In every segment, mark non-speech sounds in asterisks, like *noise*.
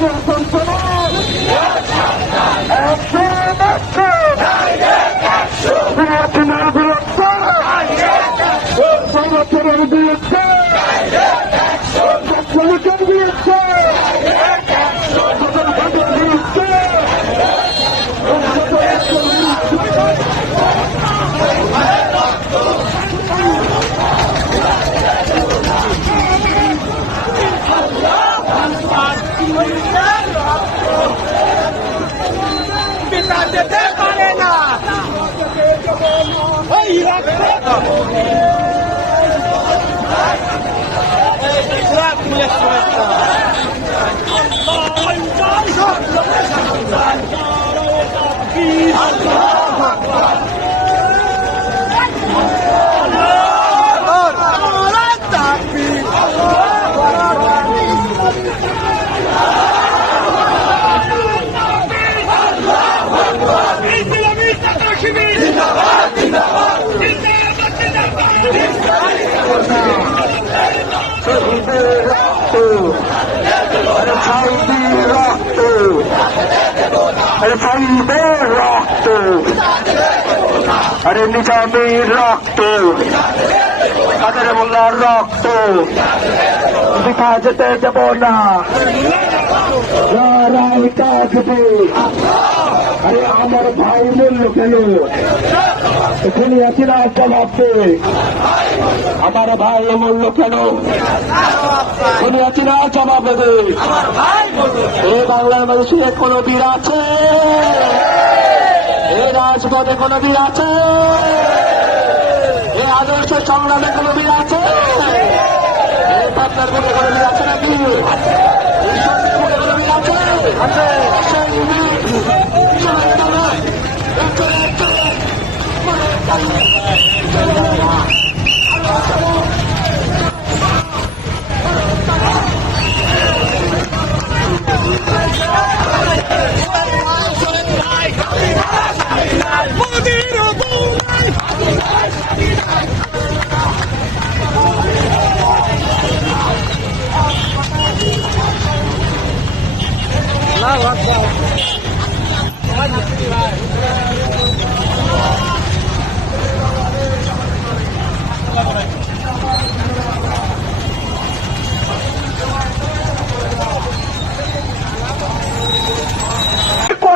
Oh, *laughs* পিতা যেতে পারে না ওই রক্ত সাইদের রক্ত। আরে নিজামের রক্ত। কাদের মোল্লার রক্ত? দেখা যেতে দেব না। লড়াই আরে আমার ভাই মূল্য কেন এখানে না জবাব দে আমার ভাই মূল্য কেন? এখানে না জবাব দেবে এই বাংলার মানুষের কোন বীর আছে? এ রাজপথে কোন বীর আছে? এ আদর্শ সংগ্রামে কোন বীর আছে? এ পাবনার কোন বীর আছে নাকি? আছে?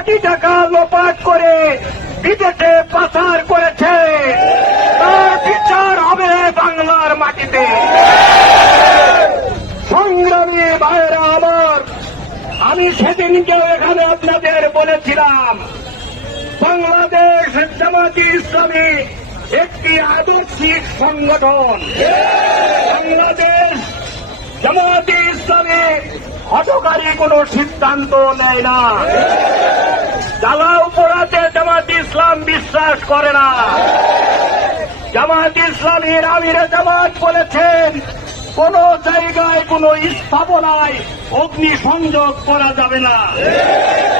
কোটি টাকা লোপাট করে বিদেশে পাচার করেছে। তার বিচার হবে বাংলার মাটিতে। সংগ্রামী ভাইরা আমার, আমি সেদিনকেও এখানে আপনাদের বলেছিলাম, বাংলাদেশ জামাতি ইসলামী একটি আদর্শিক সংগঠন। বাংলাদেশ জামাতি ইসলামী হটকারী কোনো সিদ্ধান্ত নেয় না। জ্বালাও পোড়াতে জামাত ইসলাম বিশ্বাস করে না। জামাত ইসলামীর আমিরে জামাত বলেছেন, কোন জায়গায় কোন স্থাপনায় অগ্নি সংযোগ করা যাবে না।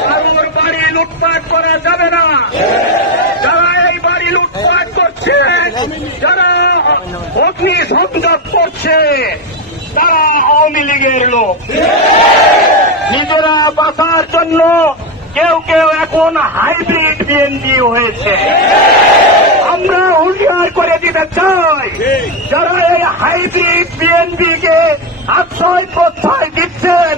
কারোর বাড়ি লুটপাট করা যাবে না। যারা এই বাড়ি লুটপাট করছে, যারা অগ্নি সংযোগ করছে, তারা আওয়ামী লীগের লোক। নিজেরা বাঁচার জন্য কেউ কেউ এখন হাইব্রিড বিএনপি হয়েছে। আমরা হুঁশিয়ার করে দিতে চাই, যারা এই হাইব্রিড বিএনপি কে আশ্রয় প্রশ্রয় দিচ্ছেন,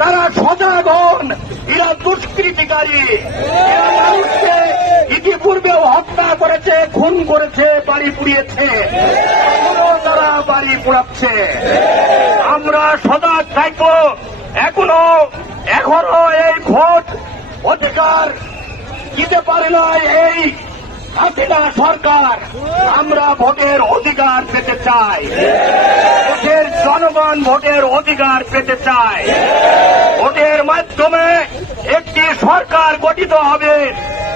তারা সজাগ হন, এরা দুষ্কৃতিকারী। মানুষকে ইতিপূর্বেও হত্যা করেছে, খুন করেছে, বাড়ি পুড়িয়েছে। তারা বাড়ি পোড়াচ্ছে। আমরা সজাগ থাকব, এখনও এখনও এই ভোট অধিকার দিতে পারে না এই হাসিনা সরকার। আমরা ভোটের অধিকার পেতে চাই। দেশের জনগণ ভোটের অধিকার পেতে চায় ভোটের মাধ্যমে একটি সরকার গঠিত হবে,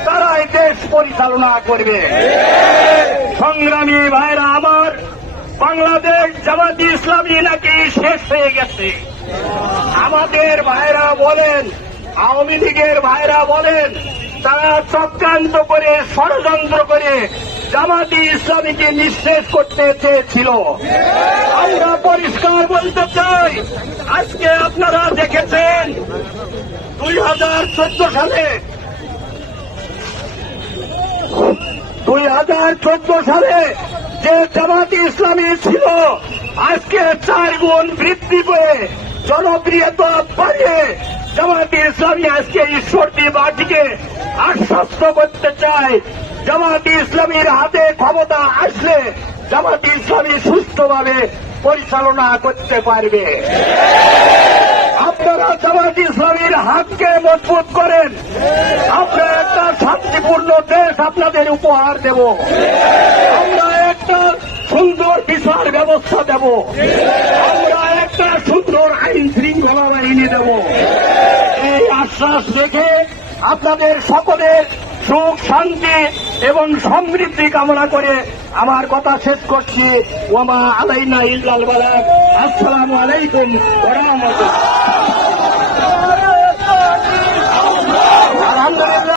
তারাই দেশ পরিচালনা করবে। সংগ্রামী ভাইরা আমার, বাংলাদেশ জামাতি ইসলামী নাকি শেষ হয়ে গেছে? আমাদের ভাইরা বলেন আওয়ামী লীগের ভাইরা বলেন, তারা চক্রান্ত করে, ষড়যন্ত্র করে জামাতি ইসলামীকে নিঃশেষ করতে চেয়েছিল। আমরা পরিষ্কার বলতে চাই, আজকে আপনারা দেখেছেন, দুই হাজার চোদ্দ সালে, দুই হাজার চোদ্দ সালে যে জামাতি ইসলামী ছিল, আজকে চার গুণ বৃদ্ধি পেয়ে জনপ্রিয়তা বাড়িয়ে জামাতি ইসলামী আজকে ঈশ্বরদী বাটিকে আশ্বস্ত করতে চায়। জামাতি ইসলামীর হাতে ক্ষমতা আসলে জামাতি ইসলামী সুস্থভাবে পরিচালনা করতে পারবে। আপনারা জামাত ইসলামীর হাতকে মজবুত করেন। আমরা একটা শান্তিপূর্ণ দেশ আপনাদের উপহার দেব। আমরা একটা সুন্দর বিচার ব্যবস্থা দেব। আইন শৃঙ্খলা বাহিনী দেব। এই আশ্বাস রেখে আপনাদের সকলের সুখ, শান্তি এবং সমৃদ্ধি কামনা করে আমার কথা শেষ করছি। ওমা আলাইনা ইল্লাল বালাক। আসসালামু আলাইকুম ওরহমতুল্লাহ